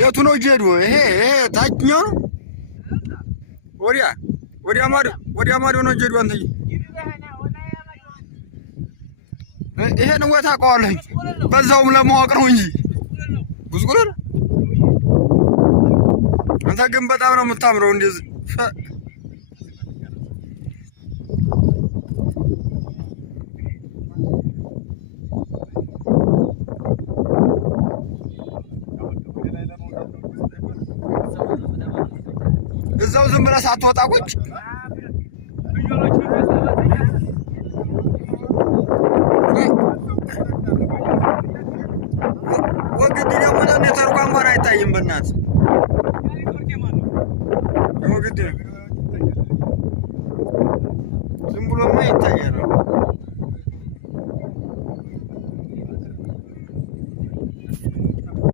የቱ ነው ጀዱ? ይሄ ታችኛው ነው። ወዲያ ማዶ ነው ጀዱ። አንተ ይሄን ወይ ታውቀዋለህ? በዛውም ለማወቅ ነው እንጂ ጉዝጉል። አንተ ግን በጣም ነው የምታምረው እንደዚህ እዛው ዝም ብለህ ሳትወጣ ቁጭ ወግዲ ደግሞ ኔትወርኩ እንኳን አይታይም። በእናትህ ወግዲ ዝም ብሎማ ይታያል።